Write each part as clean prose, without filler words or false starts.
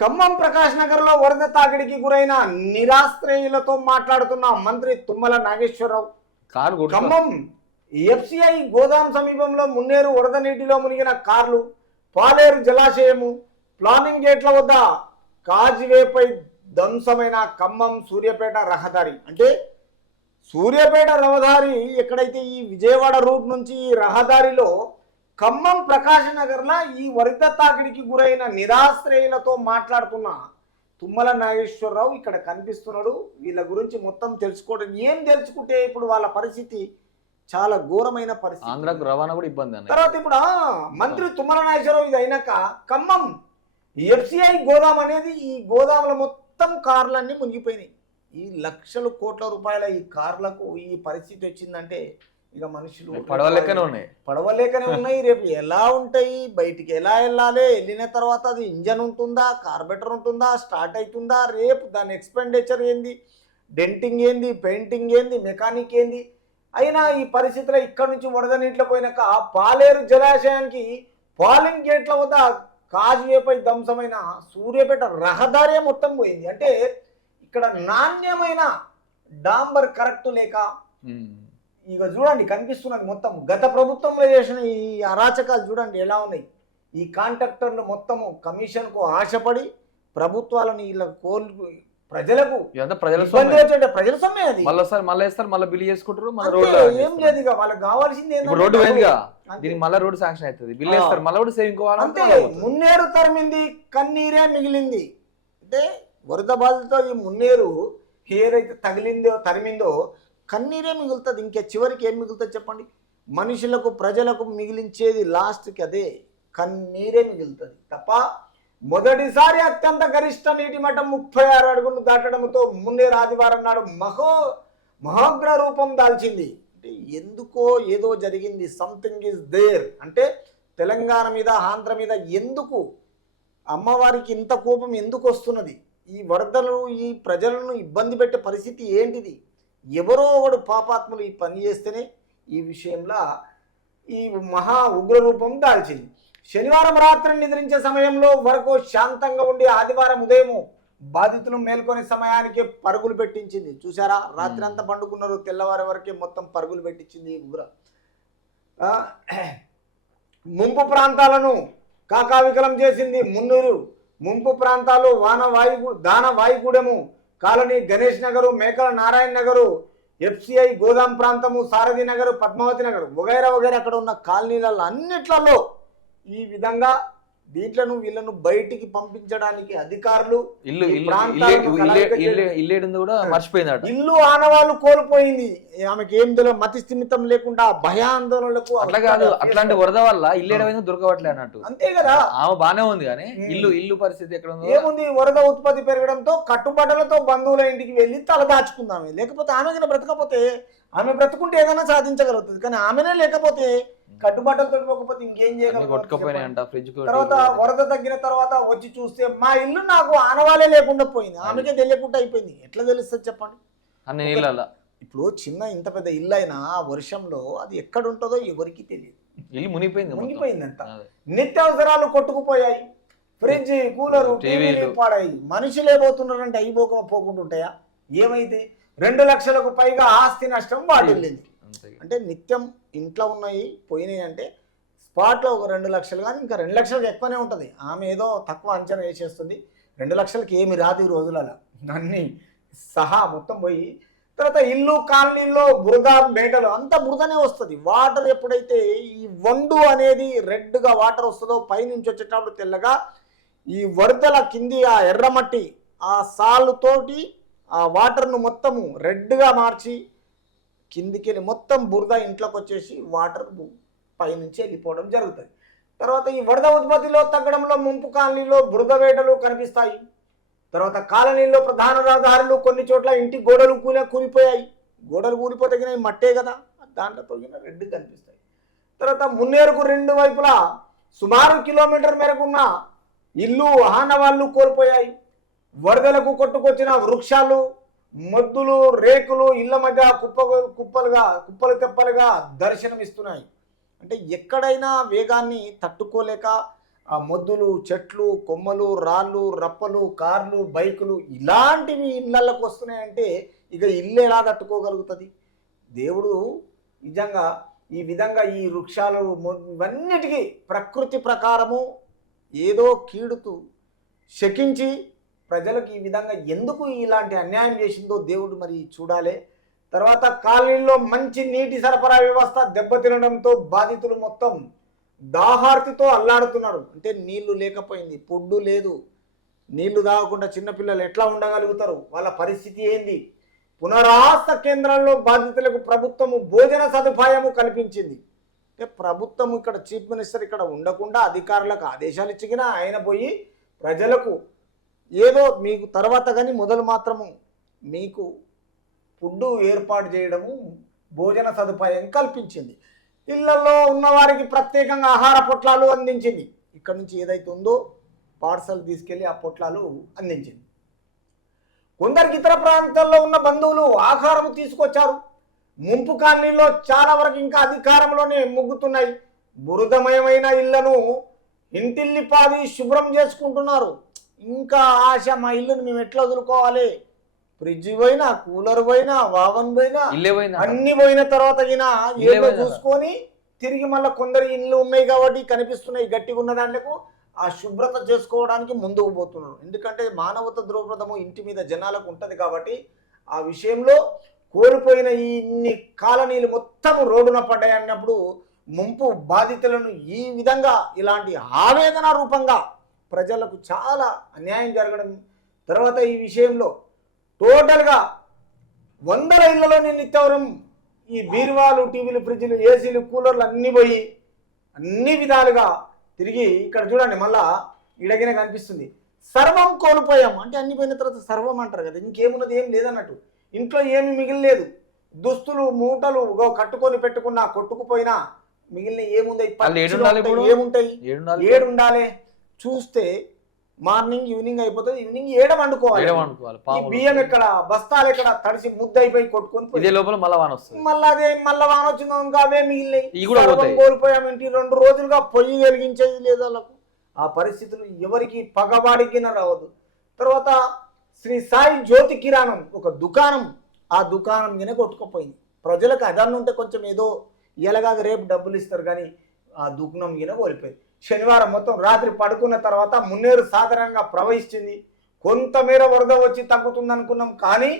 ఖమ్మం ప్రకాష్ నగర్ లో వరద తాకిడికి గురైన నిరాశ్రయులతో మాట్లాడుతున్న మంత్రి తుమ్మల నాగేశ్వరరావు. ఖమ్మం ఎఫ్సిఐ గోదాం సమీపంలో మున్నేరు వరద నీటిలో మునిగిన కార్లు, పాలేరు జలాశయము, ప్లానింగ్ గేట్ల వద్ద కాజ్వేపై ధ్వంసమైన ఖమ్మం సూర్యాపేట రహదారి. అంటే సూర్యాపేట రహదారి ఎక్కడైతే ఈ విజయవాడ రూట్ నుంచి ఈ రహదారిలో ఖమ్మం ప్రకాష్ నగర్లో ఈ వరద తాకిడికి గురైన నిరాశ్రయులతో మాట్లాడుతున్న తుమ్మల నాగేశ్వరరావు ఇక్కడ కనిపిస్తున్నాడు. వీళ్ళ గురించి మొత్తం తెలుసుకోవడం, ఏం తెలుసుకుంటే ఇప్పుడు వాళ్ళ పరిస్థితి చాలా ఘోరమైన పరిస్థితి. ఆంధ్రాకు రవాణా కూడా ఇబ్బంది. తర్వాత ఇప్పుడు మంత్రి తుమ్మల నాగేశ్వరరావు ఇది అయినాక ఖమ్మం ఎఫ్సిఐ గోదాం అనేది, ఈ గోదాముల మొత్తం కార్లన్నీ మునిగిపోయినాయి. ఈ లక్షల కోట్ల రూపాయల ఈ కార్లకు ఈ పరిస్థితి వచ్చిందంటే ఇక మనుషులు పడవలేకనే ఉన్నాయి. రేపు ఎలా ఉంటాయి, బయటికి ఎలా వెళ్ళాలి, వెళ్ళిన తర్వాత అది ఇంజన్ ఉంటుందా, కార్బెటర్ ఉంటుందా, స్టార్ట్ అవుతుందా, రేపు దాని ఎక్స్పెండిచర్ ఏంది, డెంటింగ్ ఏంది, పెయింటింగ్ ఏంది, మెకానిక్ ఏంది. అయినా ఈ పరిస్థితిలో ఇక్కడ నుంచి వరద నీటిలో పోయినాక పాలేరు జలాశయానికి పాలింగ్ గేట్ల వద్ద కాజ్వేపై ధ్వంసమైన సూర్యాపేట రహదారి మొత్తం పోయింది. అంటే ఇక్కడ నాణ్యమైన డాంబర్ కరెక్ట్ లేక ఇక చూడండి కనిపిస్తున్నది మొత్తం. గత ప్రభుత్వంలో చేసిన ఈ అరాచకాలు చూడండి ఎలా ఉన్నాయి. ఈ కాంట్రాక్టర్లు మొత్తము కమిషన్కు ఆశపడి ప్రభుత్వాలను ఇలా ప్రజలకు ప్రజల సొమ్మే అది. మళ్ళీ బిల్ చేసుకుంటారు, ఏం లేదు. ఇక వాళ్ళకి కావాల్సింది రోడ్డు మళ్ళీ రోడ్డు శాంక్షన్ అవుతుంది, బిల్ వేస్తారు, మళ్ళీ కూడా సేవింగ్ అంతే. మున్నేరు తరిమింది, కన్నీరే మిగిలింది. అంటే వరద బాధితో ఈ మున్నేరు ఏదైతే తగిలిందో తరిమిందో కన్నీరే మిగులుతుంది. ఇంకే చివరికి ఏం మిగులుతుంది చెప్పండి? మనుషులకు ప్రజలకు మిగిలించేది లాస్ట్కి అదే కన్నీరే మిగులుతుంది తప్ప. మొదటిసారి అత్యంత గరిష్ట నీటి మట్టం 36 అడుగులు దాటడంతో మున్నేరు ఆదివారం నాడు మహోగ్ర రూపం దాల్చింది. అంటే ఎందుకో ఏదో జరిగింది, సంథింగ్ ఈజ్ దేర్. అంటే తెలంగాణ మీద, ఆంధ్ర మీద ఎందుకు అమ్మవారికి ఇంత కోపం ఎందుకు వస్తున్నది? ఈ వరదలు ఈ ప్రజలను ఇబ్బంది పెట్టే పరిస్థితి ఏంటిది? ఎవరో ఒకడు పాపాత్ములు ఈ పని చేస్తేనే ఈ విషయంలో ఈ మహా ఉగ్ర రూపం దాల్చింది. శనివారం రాత్రి నిద్రించే సమయంలో వరకు శాంతంగా ఉండి ఆదివారం ఉదయం బాధితులు మేల్కొనే సమయానికి పరుగులు పెట్టించింది. చూసారా, రాత్రి అంతా పండుకున్నారు, తెల్లవారి వరకే మొత్తం పరుగులు పెట్టించింది ఈ ఉగ్ర. ముంపు ప్రాంతాలను కాకావికలం చేసింది మున్నూరు. ముంపు ప్రాంతాలు దాన వాయుగూడెము కాలనీ, గణేష్ నగరు, మేకల నారాయణ నగరు, ఎఫ్సిఐ గోదాం ప్రాంతము, సారథి నగరు, పద్మావతి నగరు వగైరా వగైరా అక్కడ ఉన్న కాలనీలలో అన్నిట్లలో ఈ విధంగా దీంట్లను వీళ్ళను బయటికి పంపించడానికి అధికారులు ఇల్లు ఆనవాళ్ళు కోల్పోయింది. ఆమెకి ఏం తెలియదు, మతి స్థిమితం లేకుండా భయాందోళనలకు. అట్లా కాదు, అట్లాంటి వరద వల్ల ఇల్లు దొరకవట్లే అన్నట్టు. అంతే కదా, ఆమె బానే ఉంది కానీ ఇల్లు పరిస్థితి ఎక్కడ ఉంది? ఏముంది, వరద ఉత్పత్తి పెరగడంతో కట్టుబట్టలతో బంధువుల ఇంటికి వెళ్ళి తల దాచుకుందామే. లేకపోతే ఆమె బ్రతకపోతే, ఆమె బ్రతుకుంటే ఏదైనా సాధించగలుగుతుంది. కానీ ఆమెనే లేకపోతే, కట్టుబట్టలతో పోకపోతే ఇంకేం చేయగలరు? తర్వాత వరద తగ్గిన తర్వాత వచ్చి చూస్తే మా ఇల్లు నాకు ఆనవాలే లేకుండా పోయింది, ఆమెకే తెలియకుండా అయిపోయింది. ఎట్లా తెలుస్తుంది చెప్పండి? ఇప్పుడు చిన్న ఇంత పెద్ద ఇల్లు అయినా వర్షంలో అది ఎక్కడ ఉంటుందో ఎవరికి తెలియదు. ఇల్లు మునిగిపోయిందంట. నిత్యావసరాలు కొట్టుకుపోయాయి, ఫ్రిడ్జ్, కూలరు, టీవీలు పాడాయి. మనుషులే పోతున్నారంటే అవి పోకుండా ఉంటాయా? ఏమైతే 2 లక్షలకు పైగా ఆస్తి నష్టం వాటిల్లింది. అంటే నిత్యం ఇంట్లో ఉన్నాయి పోయినాయి అంటే స్పాట్లో ఒక 2 లక్షలు, కానీ ఇంకా 2 లక్షలకు ఎక్కువనే ఉంటుంది. ఆమె ఏదో తక్కువ అంచనా వేసేస్తుంది. 2 లక్షలకి ఏమి రాదు ఈ రోజులలో, అన్నీ సహా మొత్తం పోయి. తర్వాత ఇల్లు కాలనీల్లో బురద మేటలు అంతా బురదనే వస్తుంది. వాటర్ ఎప్పుడైతే ఈ వండు అనేది రెడ్గా వాటర్ వస్తుందో, పైనుంచి వచ్చేటప్పుడు తెల్లగా, ఈ వరదల కింది ఆ ఎర్రమట్టి ఆ సాలుతోటి ఆ వాటర్ను మొత్తము రెడ్గా మార్చి కిందికి వెళ్ళి మొత్తం బురద ఇంట్లోకి వచ్చేసి వాటర్ పైనుంచి వెళ్ళిపోవడం జరుగుతుంది. తర్వాత ఈ వరద ఉత్పత్తిలో తగ్గడంలో ముంపు కాలనీలో బురద వేటలు కనిపిస్తాయి. తర్వాత కాలనీలో ప్రధాన రహదారులు కొన్ని చోట్ల ఇంటి గోడలు కూలిపోయాయి. గోడలు కూలిపోతే మట్టే కదా, దాంట్లో తొగిన రెడ్ కనిపిస్తాయి. తర్వాత మున్నేరుకు 2 వైపులా సుమారు కిలోమీటర్ మేరకున్న ఇల్లు ఆనవాళ్ళు కోల్పోయాయి. వరదలకు కొట్టుకొచ్చిన వృక్షాలు, మొద్దులు, రేకులు ఇళ్ల మధ్య కుప్పలు తెప్పలుగా దర్శనమిస్తున్నాయి. అంటే ఎక్కడైనా వేగాన్ని తట్టుకోలేక ఆ మొద్దులు, చెట్లు, కొమ్మలు, రాళ్ళు, రప్పలు, కార్లు, బైకులు ఇలాంటివి ఇళ్ళకి వస్తున్నాయంటే ఇక ఇల్లు ఎలా తట్టుకోగలుగుతుంది? దేవుడు నిజంగా ఈ విధంగా ఈ వృక్షాలు ఇవన్నిటికీ ప్రకృతి ప్రకారము ఏదో కీడుతూ శకించి ప్రజలకు ఈ విధంగా ఎందుకు ఇలాంటి అన్యాయం చేసిందో దేవుడు మరి చూడాలి. తర్వాత కాలనీలో మంచి నీటి సరఫరా వ్యవస్థ దెబ్బతినడంతో బాధితులు మొత్తం దాహార్తితో అల్లాడుతున్నారు. అంటే నీళ్లు లేకపోయింది, ఫుడ్డు లేదు, నీళ్లు తాగకుండా చిన్నపిల్లలు ఎట్లా ఉండగలుగుతారు? వాళ్ళ పరిస్థితి ఏంది? పునరావాస కేంద్రాల్లో బాధితులకు ప్రభుత్వము భోజన సదుపాయము కల్పించింది. అంటే ప్రభుత్వం ఇక్కడ చీఫ్ మినిస్టర్ ఇక్కడ ఉండకుండా అధికారులకు ఆదేశాలు ఇచ్చినా ఆయన పోయి ప్రజలకు ఏదో మీకు తర్వాత కానీ మొదలు మాత్రము మీకు ఫుడ్ ఏర్పాటు చేయడము, భోజన సదుపాయం కల్పించింది. ఇళ్లలో ఉన్నవారికి ప్రత్యేకంగా ఆహార పొట్లాలు అందించింది. ఇక్కడ నుంచి ఏదైతే ఉందో పార్సల్ తీసుకెళ్ళి ఆ పొట్లాలు అందించింది. కొందరికి ఇతర ప్రాంతాల్లో ఉన్న బంధువులు ఆహారం తీసుకొచ్చారు. ముంపు కాలనీలో చాలా వరకు ఇంకా అధికారంలోనే ముగ్గుతున్నాయి. బురదమయమైన ఇళ్లను ఇంటిల్లిపాది శుభ్రం చేసుకుంటున్నారు. ఇంకా ఆశ, మా ఇల్లుని మేము ఎట్లా వదులుకోవాలి? ఫ్రిడ్జ్ పోయినా, కూలర్ పోయినా, వావన్ పోయినా, అన్ని పోయిన తర్వాత ఏదో చూసుకొని తిరిగి మళ్ళీ కొందరు ఇల్లు ఉన్నాయి కాబట్టి కనిపిస్తున్నాయి గట్టిగా ఉన్న దాంట్లో ఆ శుభ్రత చేసుకోవడానికి ముందుకు పోతున్నారు. ఎందుకంటే మానవత ద్రోహదము ఇంటి మీద జనాలకు ఉంటుంది కాబట్టి ఆ విషయంలో కోల్పోయిన ఇన్ని కాలనీలు మొత్తం రోడ్డున పడ్డాయి అన్నప్పుడు ముంపు బాధితులను ఈ విధంగా ఇలాంటి ఆవేదన రూపంగా ప్రజలకు చాలా అన్యాయం జరగడం. తర్వాత ఈ విషయంలో టోటల్గా 100 ఇళ్లలోని నిత్యవరం ఈ బీరువాలు, టీవీలు, ఫ్రిడ్జ్లు, ఏసీలు, కూలర్లు అన్నీ పోయి అన్ని విధాలుగా తిరిగి ఇక్కడ చూడండి మళ్ళా ఇడగిన కనిపిస్తుంది. సర్వం కోల్పోయాం అంటే అన్ని పోయిన తర్వాత సర్వం అంటారు కదా, ఇంకేమున్నది ఏం లేదన్నట్టు. ఇంట్లో ఏమి మిగిలిలేదు. దుస్తులు, మూటలు కట్టుకొని పెట్టుకున్నా కొట్టుకుపోయినా మిగిలిన ఏముంది? ఏముంటాయి? 7 ఉండాలి. చూస్తే మార్నింగ్ ఈవినింగ్ అయిపోతుంది. ఈవినింగ్ 7 వండుకోవాలి. ఈ బియ్యం ఎక్కడ, బస్తాలు ఎక్కడ తడిసి ముద్ద అయిపోయి కొట్టుకొని మళ్ళీ అదే మళ్ళీ వాన వచ్చింది ఇంకా అవే మిగిలినాయి. కోల్పోయామేంటి? 2 రోజులుగా పొయ్యి వెలిగించేది లేదు వాళ్ళకు. ఆ పరిస్థితులు ఎవరికి పగవాడికి రావద్దు. తర్వాత శ్రీ సాయి జ్యోతి కిరాణం ఒక దుకాణం, ఆ దుకాణం కింద కొట్టుకుపోయింది. ప్రజలకు అదన్న ఉంటే కొంచెం ఏదో ఎలాగాది రేపు డబ్బులు ఇస్తారు కానీ ఆ దుకాణం కింద కోల్పోయింది. శనివారం మొత్తం రాత్రి పడుకున్న తర్వాత మున్నేరు సాధారణంగా ప్రవహించింది. కొంతమేర వరద వచ్చి తగ్గుతుంది అనుకున్నాం కానీ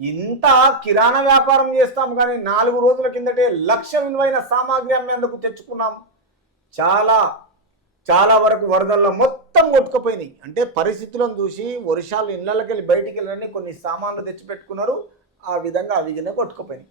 ఇంత కిరాణా వ్యాపారం చేస్తాం కానీ 4 రోజుల కిందటే 1 లక్ష విలువైన సామాగ్రి అమ్మేందుకు తెచ్చుకున్నాం. చాలా వరకు వరదల్లో మొత్తం కొట్టుకుపోయినాయి. అంటే పరిస్థితులను చూసి వర్షాలు ఇళ్ళకి వెళ్ళి బయటికి వెళ్ళని కొన్ని సామాన్లు తెచ్చిపెట్టుకున్నారు. ఆ విధంగా అవి కొట్టుకుపోయినాయి.